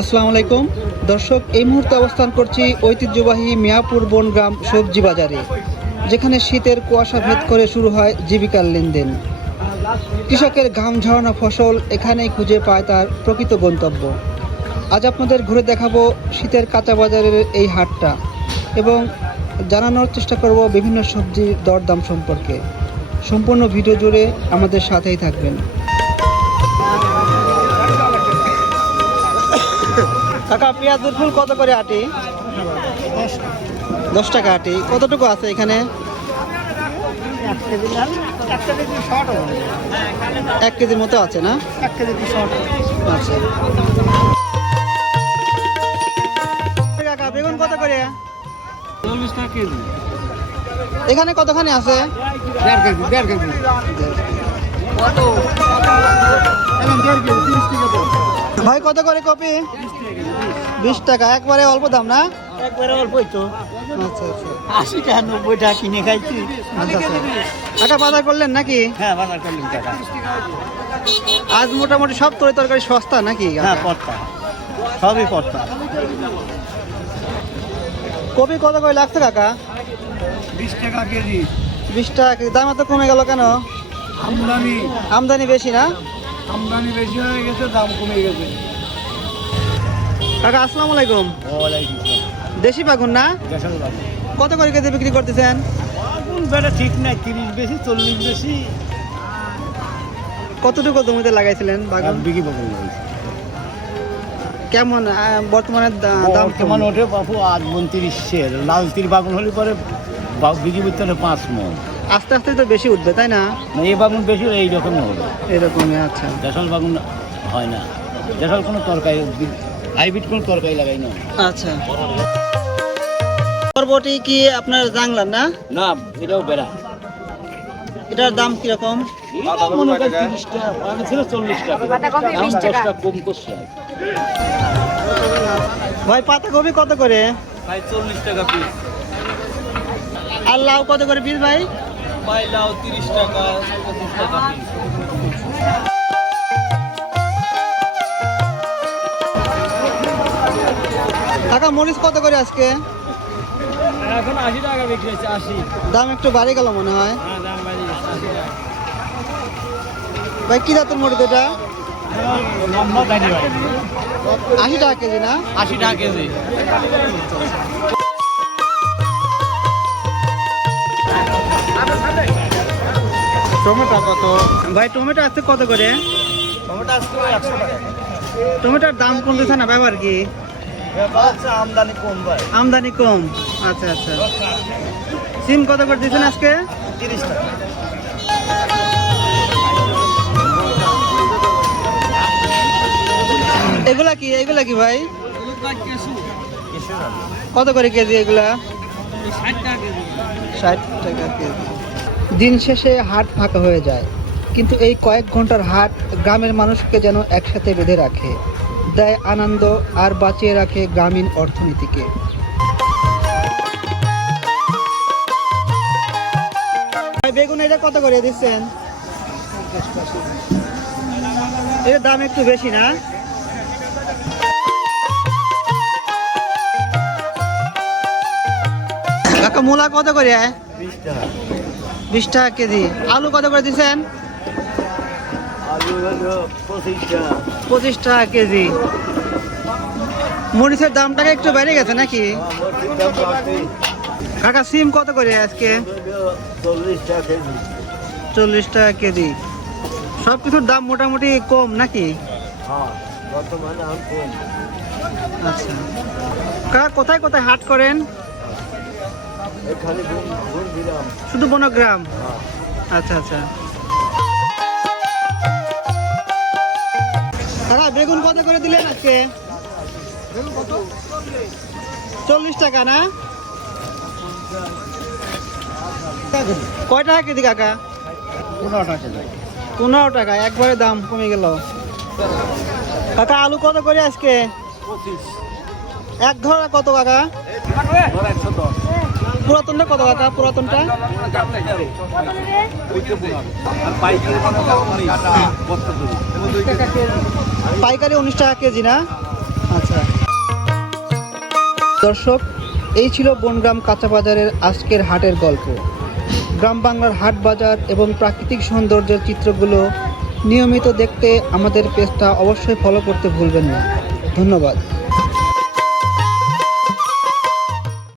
আসসালামু আলাইকুম দর্শক, এই মুহূর্তে অবস্থান করছি ঐতিহ্যবাহী মিয়াপুর বনগ্রাম সবজি বাজারে, যেখানে শীতের কুয়াশা ভেদ করে শুরু হয় জীবিকার লেনদেন। কৃষকের ঘাম ঝরানো ফসল এখানেই খুঁজে পায় তার প্রকৃত গন্তব্য। আজ আপনাদের ঘুরে দেখাবো শীতের কাঁচা বাজারের এই হাটটা এবং জানানোর চেষ্টা করব বিভিন্ন সবজির দরদাম সম্পর্কে। সম্পূর্ণ ভিডিও জুড়ে আমাদের সাথেই থাকবেন। কাকা, পেঁয়াজের ফুল কত করে আটি? 10 টাকা আটি। কতটুকু আছে এখানে? 1 কেজির মতো আছে না? 1 কেজি আচ্ছা। কাকা, বেগুন কত করে? 40 টাকা কেজি। এখানে কতখানি আছে? 1.5 কেজি। ভাই কত করে কপি? 20 টাকা। একবারে অল্প দাম না? একবারে অল্পই তো। আচ্ছা আচ্ছা। 80 টাকা 90 টাকা কিনে খাইছি। আচ্ছা আচ্ছা। কাকা বাজার করলেন নাকি? হ্যাঁ, বাজার করলাম টাকা। আজ মোটামুটি সব তরকারি সস্তা নাকি? হ্যাঁ, পড়তা সবই পড়তা। কপি কত করে লাগছে কাকা? 20 টাকা কেজি। 20 টাকা কেজি। দাম এত কমে গেল কেন? আমদানি বেশি না? আমদানি বেশি হয়ে গেছে, দাম কমে গেছে। কাকা আসসালামু আলাইকুম। ওয়ালাইকুম দেশি বাগুন না? আসসালাম। কত করে কেজি বিক্রি করতেছেন? কোন বেটা ঠিক নাই, 30 বেশি 40 বেশি। কতটুকু জমিতে লাগাইছিলেন বাগুন? বিক্রি বাগুন হয়েছে। কেমন বর্তমানে দাম? বর্তমান ওঠে বাপু 8 মণ 30 লাল 30 বাগুন হলে পরে বিক্রি করতে হলে 5 মণ। আস্তে আস্তে তো বেশি উঠবে তাই না? এই বাগুন বেশি এই রকমই হবে। এরকমই। আচ্ছা। দেশাল বাগুন হয় না। দেশাল কোনো তরকারি হাইব্রিড কোনো তরকারি লাগাই না। আচ্ছা। বরবটি কি আপনার জাংলার না? না, এটাও বেড়া। এটার দাম কিরকম? মনে করেন 30 টাকা, আগে ছিল 40 টাকা। এখন 10 টাকা কম করছে। ভাই পাতাকপি কত করে? ভাই 40 টাকা পিস। আর লাউ কত করে পিস ভাই? ভাই লাউ 30 টাকা 25 টাকা পিস। কাকা মরিচ কত করে আজকে? এখন 80 টাকা বিক্রি হচ্ছে। 80। দাম একটু বাড়ে গেল মনে হয়। হ্যাঁ, দাম বাড়ি গেছে 80 টাকা। ভাই কি জাতের মরিচ এটা? লম্বা দাঁড়ি ভাই। 80 টাকা কেজি না? 80 টাকা কেজি। টমেটো কত? ভাই টমেটো আছে কত করে? টমেটো আজকে 100 টাকা। টমেটোর দাম কমতেছে না ব্যাপার কি? ব্যাপার হচ্ছে আমদানি কম ভাই। আমদানি কম। আচ্ছা আচ্ছা। সিম কত করে দিচ্ছেন আজকে? 30 টাকা। এগুলা কি ভাই? কত করে কেজি এগুলা? 60 টাকা কেজি। 60 টাকা কেজি। দিন শেষে হাট ফাঁকা হয়ে যায়, কিন্তু এই কয়েক ঘন্টার হাট গ্রামের মানুষকে যেন একসাথে বেঁধে রাখে, দেয় আনন্দ আর বাঁচিয়ে রাখে গ্রামীণ অর্থনীতিকে। বেগুন এটা কত করে দিচ্ছেন? এর দাম একটু বেশি না? কাকা মূলা কত করে? 20 টাকা। 20 টাকা কেজি। আলু কত করে দিচ্ছেন? আলু হলো 25 টাকা। 25 টাকা কেজি। মরিচের দামটাকে একটু বেড়ে গেছে নাকি? মরিচের দাম বাড়ছে। কাকা সিম কত করে আজকে? 40 টাকা কেজি। 40 টাকা কেজি। সব কিছুর দাম মোটামুটি কম নাকি? হ্যাঁ, বর্তমানে এখন কম। আচ্ছা। কাকা কোথায় কোথায় হাট করেন? এখানে গুণ দিলাম। শুধু বনগ্রাম? হ্যাঁ। আচ্ছা আচ্ছা। কাকা বেগুন কত করে দিলেন আজকে? 40 টাকা না? কয় টাকা কেজি কাকা? 15 টাকা কেজি। 15 টাকা। একবারে দাম কমে গেল। কাকা আলু কত করে আজকে? 25। এক ধরা কত কাকা? 110। পুরাতনটা কত কাকা? পুরাতনটা পাইকারি 19 টাকা কেজি না? আচ্ছা দর্শক, এই ছিল বনগ্রাম কাঁচা বাজারের আজকের হাটের গল্প। গ্রাম বাংলার হাট বাজার এবং প্রাকৃতিক সৌন্দর্যের চিত্রগুলো নিয়মিত দেখতে আমাদের পেজটা অবশ্যই ফলো করতে ভুলবেন না। ধন্যবাদ।